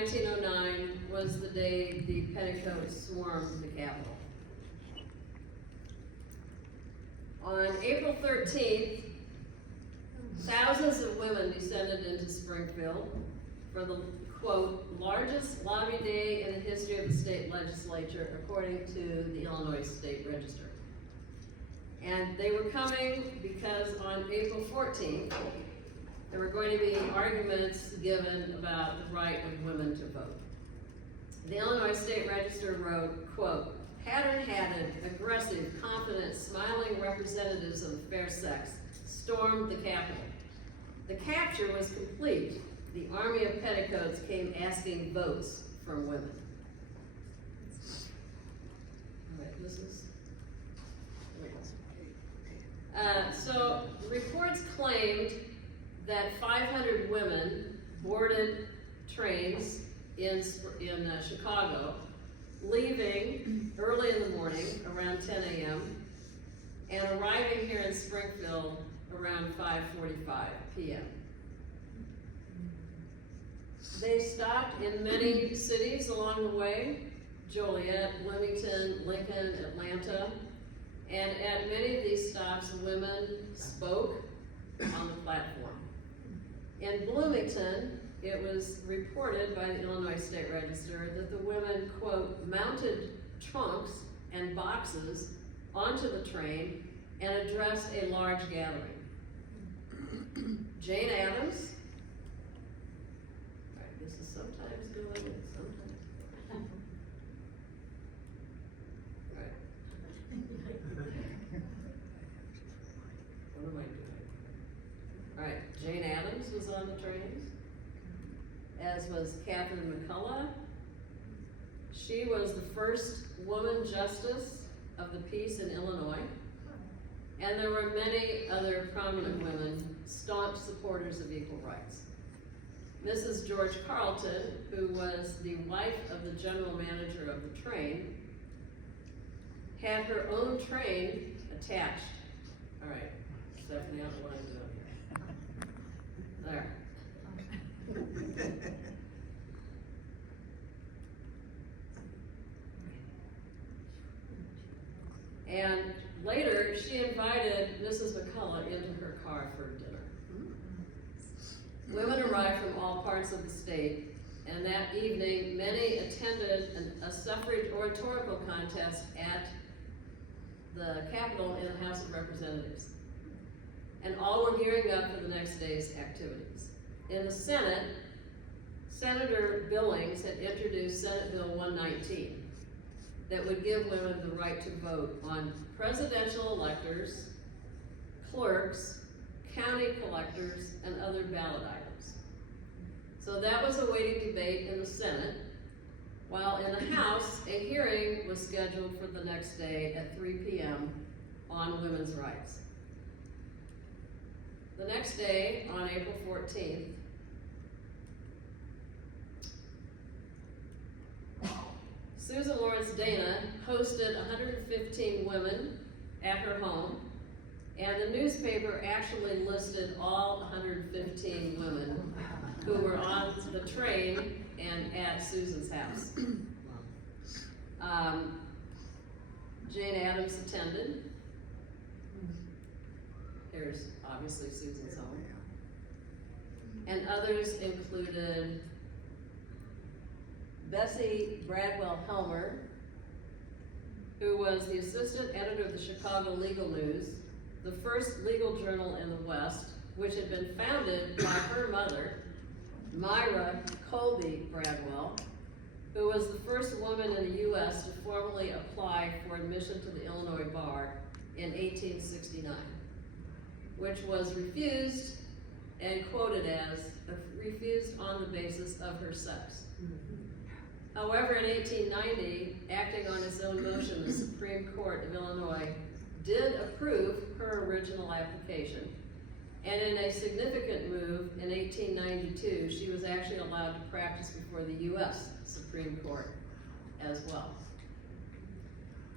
1909 was the day the Petticoats swarmed the Capitol. On April 13th, thousands of women descended into Springfield for the, quote, largest lobby day in the history of the state legislature, according to the Illinois State Register. And they were coming because on April 14th, there were going to be arguments given about the right of women to vote. The Illinois State Register wrote, quote, pattern-hatted, aggressive, confident, smiling representatives of the fair sex stormed the Capitol. The capture was complete. The army of petticoats came asking votes from women. All right, this is, so reports claimed that 500 women boarded trains in Chicago, leaving early in the morning, around 10 a.m., and arriving here in Springfield around 5:45 p.m. They stopped in many cities along the way: Joliet, Bloomington, Lincoln, Atlanta, and at many of these stops, women spoke on the platform. In Bloomington, it was reported by the Illinois State Register that the women, quote, mounted trunks and boxes onto the train and addressed a large gathering. Jane Addams, all right, this is sometimes good and sometimes good. Right. What am I doing? All right, Jane Addams was on the trains, as was Catherine McCullough. She was the first woman justice of the peace in Illinois. And there were many other prominent women, staunch supporters of equal rights. Mrs. George Carleton, who was the wife of the general manager of the train, had her own train attached. All right, Stephanie, I don't know what I'm doing here. There. And later, she invited Mrs. McCullough into her car for dinner. Women arrived from all parts of the state, and that evening, many attended a suffrage oratorical contest at the Capitol in the House of Representatives. And all were gearing up for the next day's activities. In the Senate, Senator Billings had introduced Senate Bill 119 that would give women the right to vote on presidential electors, clerks, county collectors, and other ballot items. So that was awaiting debate in the Senate, while in the House, a hearing was scheduled for the next day at 3 p.m. on women's rights. The next day, on April 14th, Susan Lawrence Dana hosted 115 women at her home, and the newspaper actually listed all 115 women who were on the train and at Susan's house. Jane Addams attended. Here's obviously Susan's home. And others included Bessie Bradwell Helmer, who was the assistant editor of the Chicago Legal News, the first legal journal in the West, which had been founded by her mother, Myra Colby Bradwell, who was the first woman in the U.S. to formally apply for admission to the Illinois bar in 1869, which was refused and quoted as refused on the basis of her sex. However, in 1890, acting on its own motion, the Supreme Court of Illinois did approve her original application. And in a significant move, in 1892, she was actually allowed to practice before the U.S. Supreme Court as well.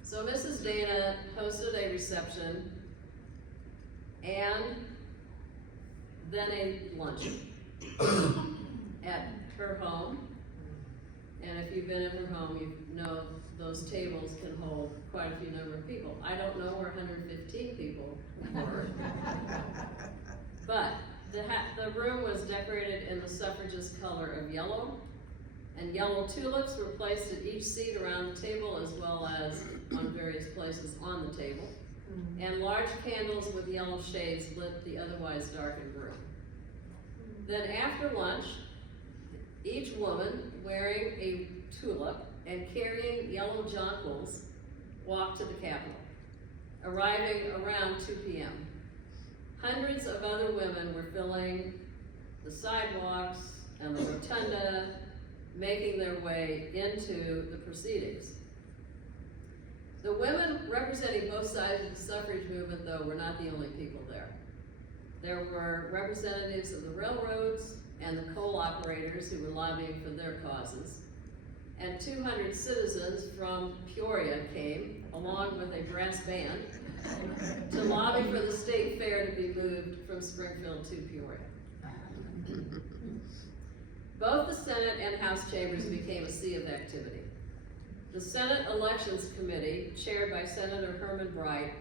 So Mrs. Dana hosted a reception and then a luncheon at her home. And if you've been in her home, you know those tables can hold quite a few number of people. I don't know where 115 people were. But the room was decorated in the suffragist color of yellow, and yellow tulips were placed at each seat around the table as well as on various places on the table. And large candles with yellow shades lit the otherwise darkened room. Then after lunch, each woman wearing a tulip and carrying yellow jonquils walked to the Capitol, arriving around 2 p.m. Hundreds of other women were filling the sidewalks and the rotunda, making their way into the proceedings. The women representing both sides of the suffrage movement, though, were not the only people there. There were representatives of the railroads and the coal operators who were lobbying for their causes. And 200 citizens from Peoria came, along with a brass band, to lobby for the state fair to be moved from Springfield to Peoria. Both the Senate and House chambers became a sea of activity. The Senate Elections Committee, chaired by Senator Herman Bright,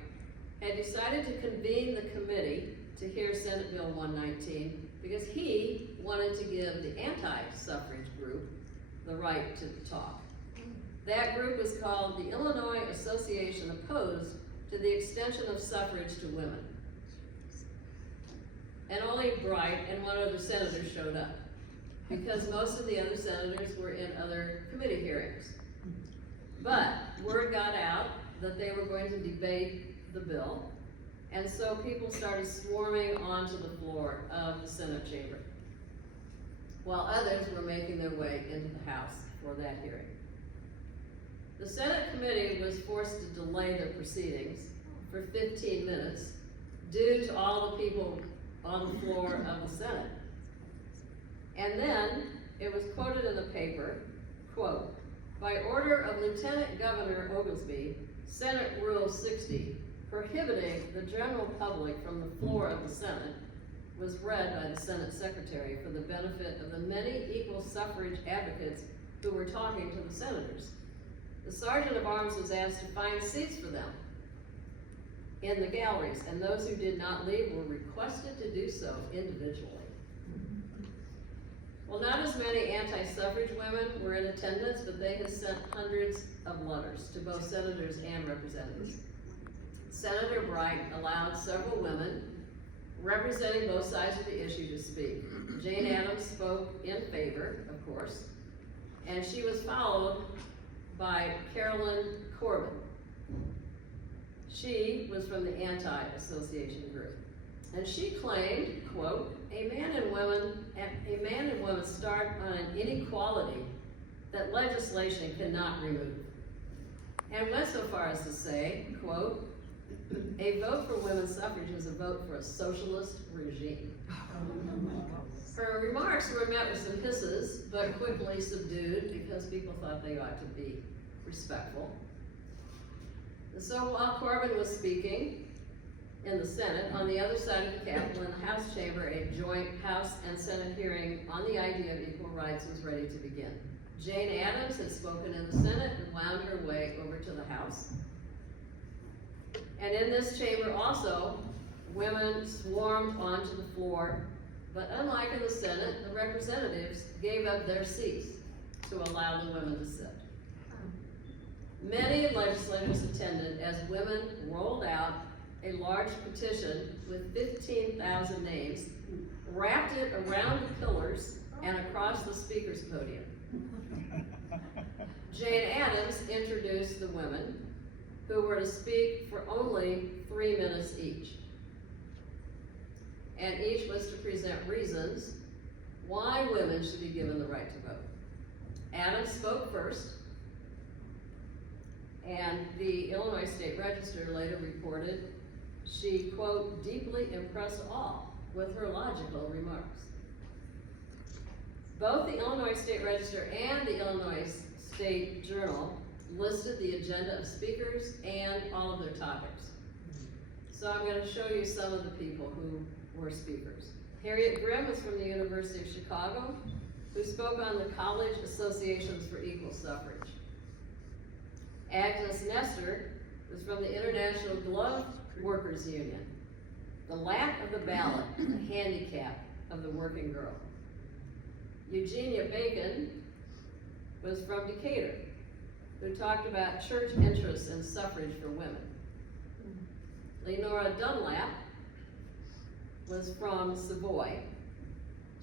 had decided to convene the committee to hear Senate Bill 119 because he wanted to give the anti-suffrage group the right to talk. That group was called the Illinois Association Opposed to the Extension of Suffrage to Women. And only Bright and one other senator showed up, because most of the other senators were in other committee hearings. But word got out that they were going to debate the bill, and so people started swarming onto the floor of the Senate chamber, while others were making their way into the House for that hearing. The Senate committee was forced to delay their proceedings for 15 minutes due to all the people on the floor of the Senate. And then it was quoted in the paper, quote, "By order of Lieutenant Governor Oglesby, Senate Rule 60, prohibiting the general public from the floor of the Senate, was read by the Senate Secretary for the benefit of the many equal suffrage advocates who were talking to the senators. The Sergeant of Arms was asked to find seats for them in the galleries, and those who did not leave were requested to do so individually." Well, not as many anti-suffrage women were in attendance, but they had sent hundreds of letters to both senators and representatives. Senator Bright allowed several women representing both sides of the issue to speak. Jane Addams spoke in favor, of course, and she was followed by Carolyn Corbin. She was from the anti-association group. And she claimed, quote, a man and woman start on an inequality that legislation cannot remove. And went so far as to say, quote, a vote for women's suffrage is a vote for a socialist regime. Her remarks were met with some hisses, but quickly subdued because people thought they ought to be respectful. And so while Corbin was speaking in the Senate, on the other side of the Capitol in the House chamber, a joint House and Senate hearing on the idea of equal rights was ready to begin. Jane Addams had spoken in the Senate and wound her way over to the House. And in this chamber also, women swarmed onto the floor, but unlike in the Senate, the representatives gave up their seats to allow the women to sit. Many legislators attended as women rolled out a large petition with 15,000 names, wrapped it around the pillars and across the speaker's podium. Jane Addams introduced the women, who were to speak for only 3 minutes each. And each was to present reasons why women should be given the right to vote. Addams spoke first, and the Illinois State Register later reported she, quote, deeply impressed all with her logical remarks. Both the Illinois State Register and the Illinois State Journal listed the agenda of speakers and all of their topics. So I'm going to show you some of the people who were speakers. Harriet Grimm was from the University of Chicago. who spoke on the College Associations for Equal Suffrage. Agnes Nestor was from the International Glove Workers Union. The lack of the ballot, the handicap of the working girl. Eugenia Bacon was from Decatur, who talked about church interests and suffrage for women. Lenora Dunlap was from Savoy.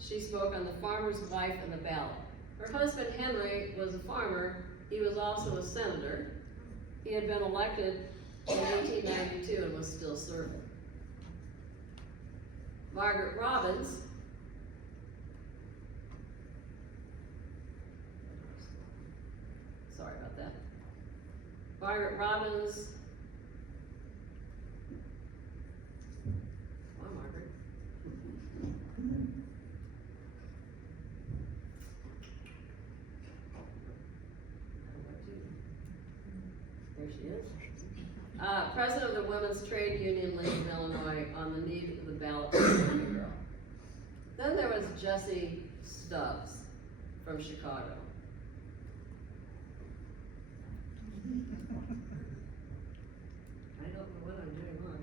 She spoke on the farmer's wife and the ballot. Her husband Henry was a farmer. He was also a senator. He had been elected in 1892 and was still serving. Margaret Robbins sorry about that. Margaret Robbins, come on, Margaret. There she is. President of the Women's Trade Union League of Illinois on the need of the ballot for the working girl. Then there was Jessie Stubbs from Chicago. I don't know what I'm doing wrong,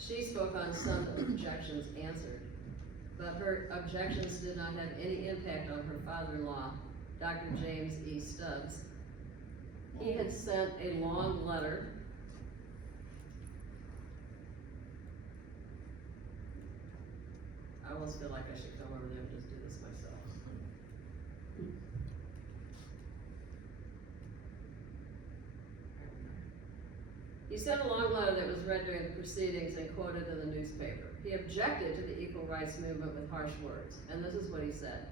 She spoke on some objections answered, but her objections did not have any impact on her father-in-law, Dr. James E. Stubbs. He had sent a long letter I almost feel like I should come over there and just do this myself. He sent a long letter that was read during the proceedings and quoted in the newspaper. He objected to the equal rights movement with harsh words, and this is what he said.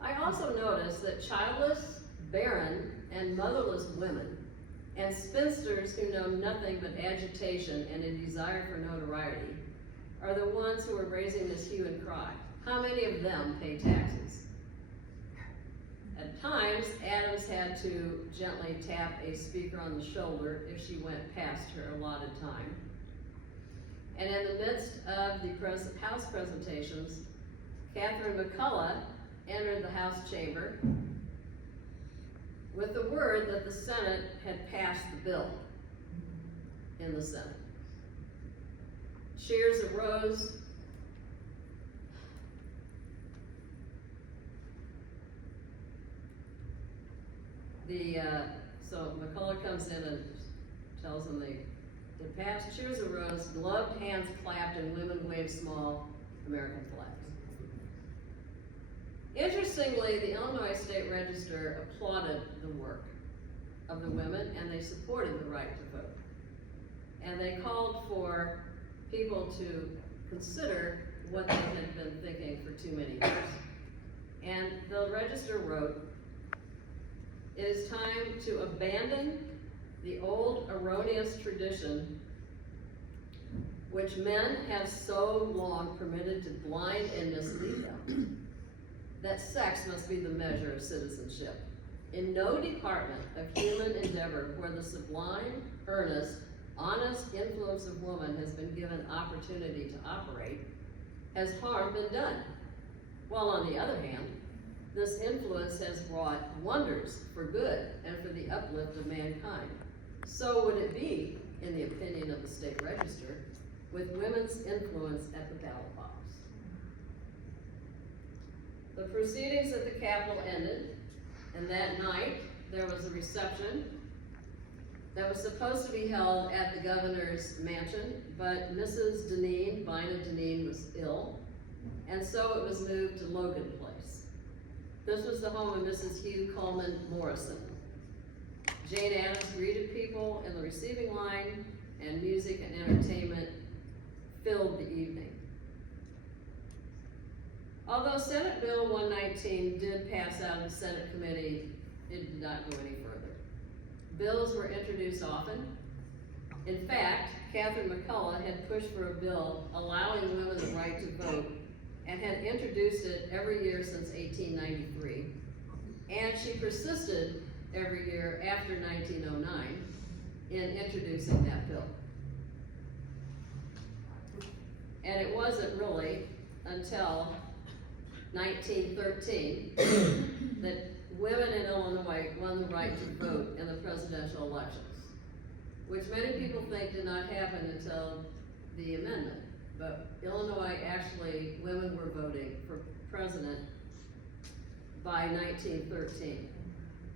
I also noticed that childless, barren, and motherless women, and spinsters who know nothing but agitation and a desire for notoriety, are the ones who are raising this hue and cry. How many of them pay taxes? At times, Adams had to gently tap a speaker on the shoulder if she went past her allotted time. And in the midst of the House presentations, Catherine McCullough entered the House chamber with the word that the Senate had passed the bill in the Senate. Cheers arose. So McCullough comes in and tells them they passed. Cheers arose, gloved hands clapped, and women waved small American flags. Interestingly, the Illinois State Register applauded the work of the women, and they supported the right to vote. And they called for people to consider what they had been thinking for too many years. And the Register wrote, "It is time to abandon the old erroneous tradition which men have so long permitted to blind and mislead them, that sex must be the measure of citizenship. In no department of human endeavor where the sublime, earnest, honest influence of woman has been given opportunity to operate, has harm been done. While on the other hand, this influence has wrought wonders for good and for the uplift of mankind. So would it be, in the opinion of the State Register, with women's influence at the ballot box." The proceedings at the Capitol ended, and that night there was a reception that was supposed to be held at the governor's mansion, but Mrs. Dineen, Bina Dineen, was ill, and so it was moved to Logan Place. This was the home of Mrs. Hugh Coleman Morrison. Jane Addams greeted people in the receiving line, and music and entertainment filled the evening. Although Senate Bill 119 did pass out of the Senate committee, it did not go any further. Bills were introduced often. In fact, Catherine McCullough had pushed for a bill allowing women the right to vote and had introduced it every year since 1893. And she persisted every year after 1909 in introducing that bill. And it wasn't really until 1913 that women in Illinois won the right to vote in the presidential elections, which many people think did not happen until the amendment. But Illinois, actually, women were voting for president by 1913.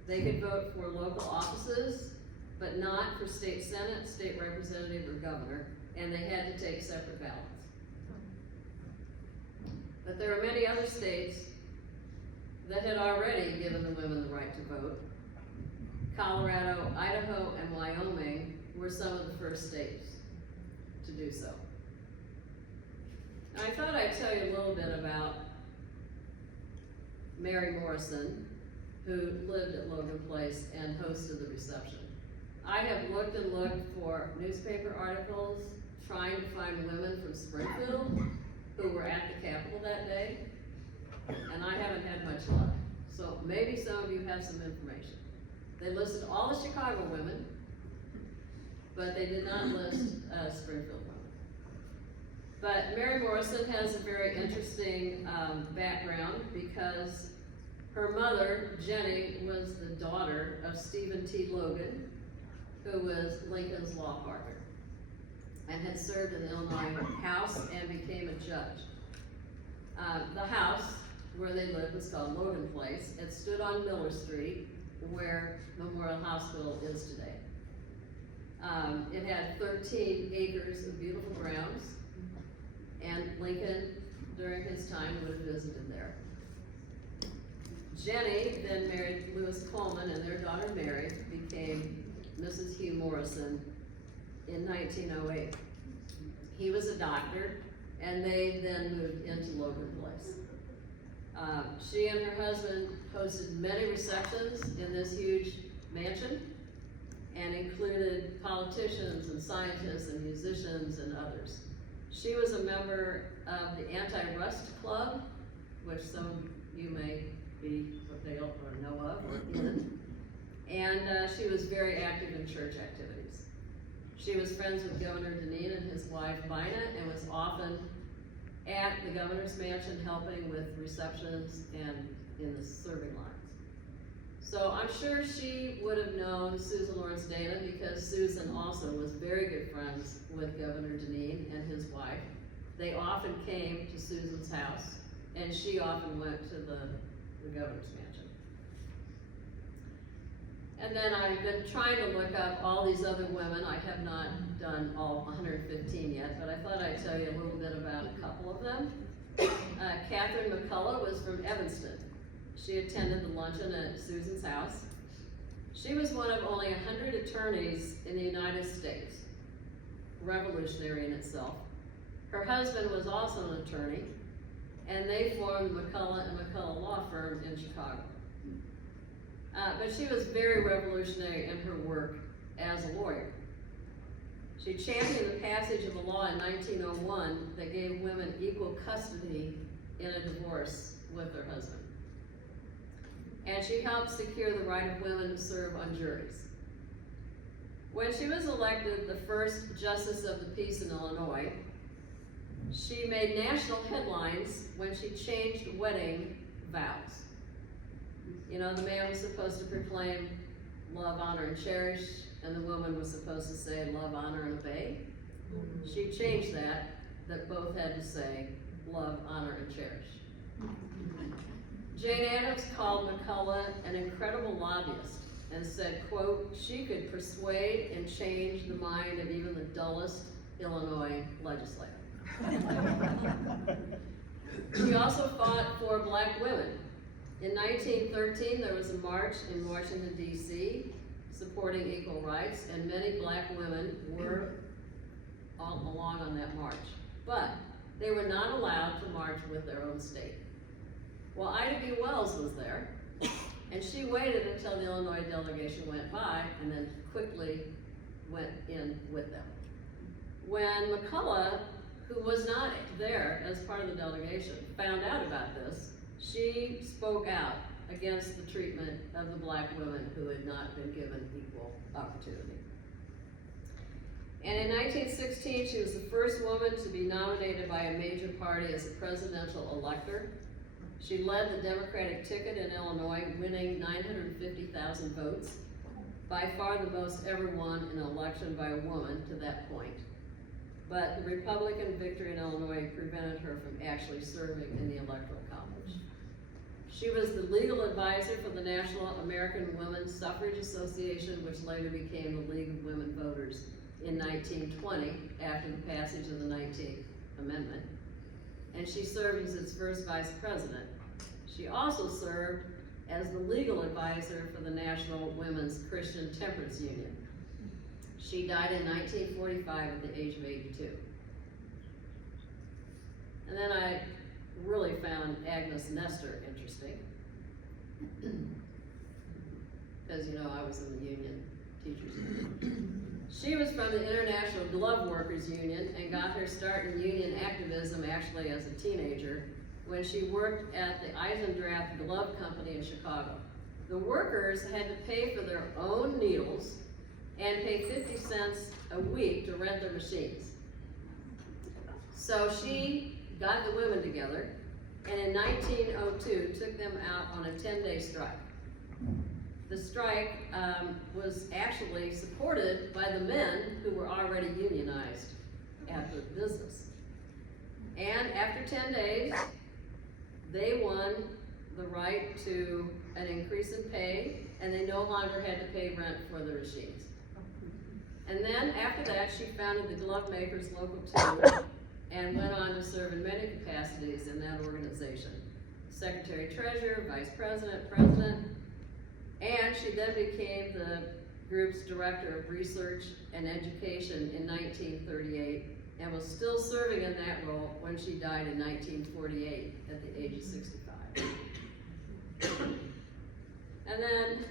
They could vote for local offices, but not for state senate, state representative, or governor, and they had to take separate ballots. But there are many other states that had already given the women the right to vote. Colorado, Idaho, and Wyoming were some of the first states to do so. And I thought I'd tell you a little bit about Mary Morrison, who lived at Logan Place and hosted the reception. I have looked and looked for newspaper articles trying to find women from Springfield who were at the Capitol that day, and I haven't had much luck. So maybe some of you have some information. They listed all the Chicago women, but they did not list Springfield women. But Mary Morrison has a very interesting background because her mother, Jenny, was the daughter of Stephen T. Logan, who was Lincoln's law partner, and had served in the Illinois House and became a judge. The house where they lived was called Logan Place. It stood on Miller Street, where Memorial Hospital is today. It had 13 acres of beautiful grounds, and Lincoln, during his time, would have visited there. Jenny then married Lewis Coleman, and their daughter Mary became Mrs. Hugh Morrison in 1908. He was a doctor, and they then moved into Logan Place. She and her husband hosted many receptions in this huge mansion, and included politicians and scientists and musicians and others. She was a member of the Anti-Rust Club, which some of you may be available or know of or in, and she was very active in church activities. She was friends with Governor Dineen and his wife Bina, and was often at the governor's mansion helping with receptions and in the serving lines. So I'm sure she would have known Susan Lawrence Dana, because Susan also was very good friends with Governor Dineen and his wife. They often came to Susan's house, and she often went to the governor's mansion. And then I've been trying to look up all these other women. I have not done all 115 yet, but I thought I'd tell you a little bit about a couple of them. Catherine McCullough was from Evanston. She attended the luncheon at Susan's house. She was one of only 100 attorneys in the United States, revolutionary in itself. Her husband was also an attorney, and they formed McCullough and McCullough Law Firm in Chicago. But she was very revolutionary in her work as a lawyer. She championed the passage of a law in 1901 that gave women equal custody in a divorce with their husband. And she helped secure the right of women to serve on juries. When she was elected the first Justice of the Peace in Illinois, she made national headlines when she changed wedding vows. You know, the man was supposed to proclaim love, honor, and cherish, and the woman was supposed to say love, honor, and obey. She changed that both had to say love, honor, and cherish. Jane Addams called McCullough an incredible lobbyist and said, quote, she could persuade and change the mind of even the dullest Illinois legislator. She also fought for black women. In 1913, there was a march in Washington, D.C., supporting equal rights, and many black women were all along on that march. But they were not allowed to march with their own state. Well, Ida B. Wells was there, and she waited until the Illinois delegation went by, and then quickly went in with them. When McCullough, who was not there as part of the delegation, found out about this, she spoke out against the treatment of the black women who had not been given equal opportunity. And in 1916, she was the first woman to be nominated by a major party as a presidential elector. She led the Democratic ticket in Illinois, winning 950,000 votes, by far the most ever won in an election by a woman to that point. But the Republican victory in Illinois prevented her from actually serving in the Electoral College. She was the legal advisor for the National American Women's Suffrage Association, which later became the League of Women Voters in 1920 after the passage of the 19th Amendment. And she served as its first vice president. She also served as the legal advisor for the National Women's Christian Temperance Union. She died in 1945 at the age of 82. And then I really found Agnes Nestor interesting. Because, you know, I was in the union, teachers union. She was from the International Glove Workers Union and got her start in union activism actually as a teenager when she worked at the Eisendrath Glove Company in Chicago. The workers had to pay for their own needles and pay 50 cents a week to rent their machines. So she got the women together and in 1902 took them out on a 10-day strike. The strike was actually supported by the men who were already unionized at the business. And after 10 days, they won the right to an increase in pay, and they no longer had to pay rent for their machines. And then after that, she founded the Glove Makers Local 2 and went on to serve in many capacities in that organization. Secretary-Treasurer, Vice President, President, and she then became the group's Director of Research and Education in 1938 and was still serving in that role when she died in 1948 at the age of 65. And then,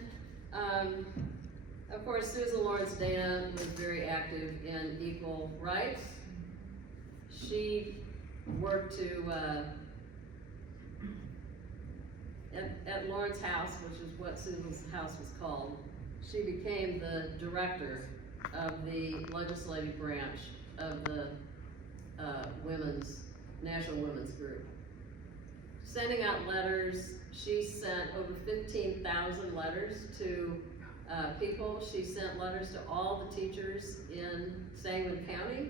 of course, Susan Lawrence Dana was very active in equal rights. She worked at Lawrence House, which is what Susan's house was called. She became the director of the legislative branch of the National Women's Group. Sending out letters, she sent over 15,000 letters to people. She sent letters to all the teachers in Sangamon County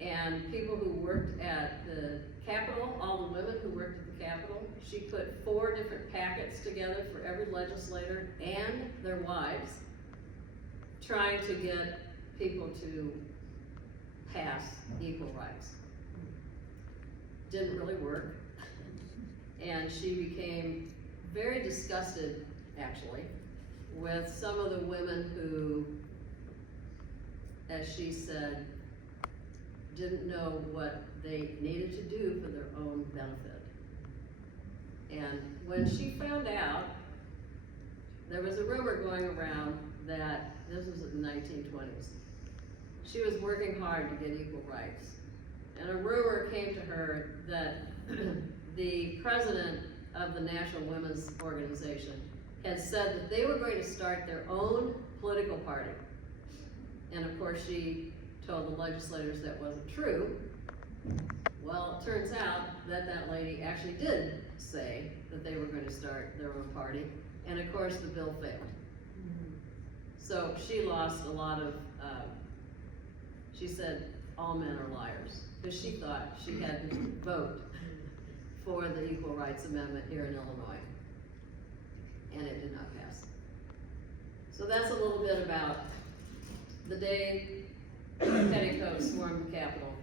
and people who worked at the Capitol, all the women who worked at the Capitol. She put 4 different packets together for every legislator and their wives, trying to get people to pass equal rights. Didn't really work. And she became very disgusted, actually, with some of the women who, as she said, didn't know what they needed to do for their own benefit. And when she found out, there was a rumor going around that, this was in the 1920s, she was working hard to get equal rights. And a rumor came to her that the president of the National Women's Organization had said that they were going to start their own political party. And of course she told the legislators that wasn't true. Well, it turns out that that lady actually did say that they were going to start their own party, and of course the bill failed. So she lost a lot of, she said all men are liars, because she thought she had to vote for the Equal Rights Amendment here in Illinois, and it did not pass. So that's a little bit about the day Petticoats swarmed the Capitol,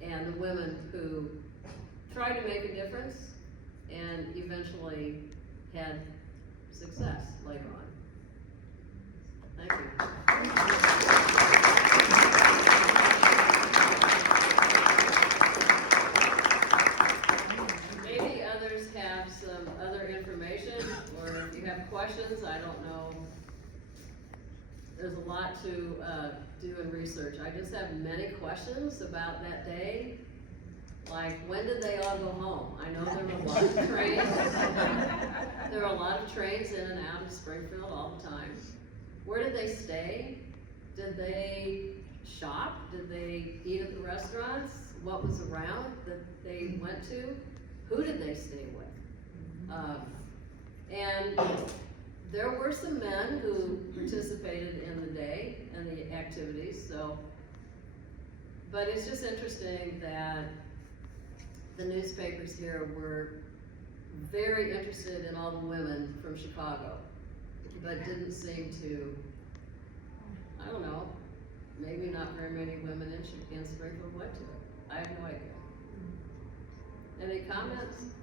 and the women who tried to make a difference and eventually had success later on. Thank you. Maybe others have some other information, or if you have questions, I don't know. There's a lot to do in research. I just have many questions about that day. Like, when did they all go home? I know there were a lot of trains. There were a lot of trains in and out of Springfield all the time. Where did they stay? Did they shop? Did they eat at the restaurants? What was around that they went to? Who did they stay with? And there were some men who participated in the day and the activities, so. But it's just interesting that the newspapers here were very interested in all the women from Chicago, but didn't seem to, I don't know, maybe not very many women in Springfield went to it. I have no idea. Any comments?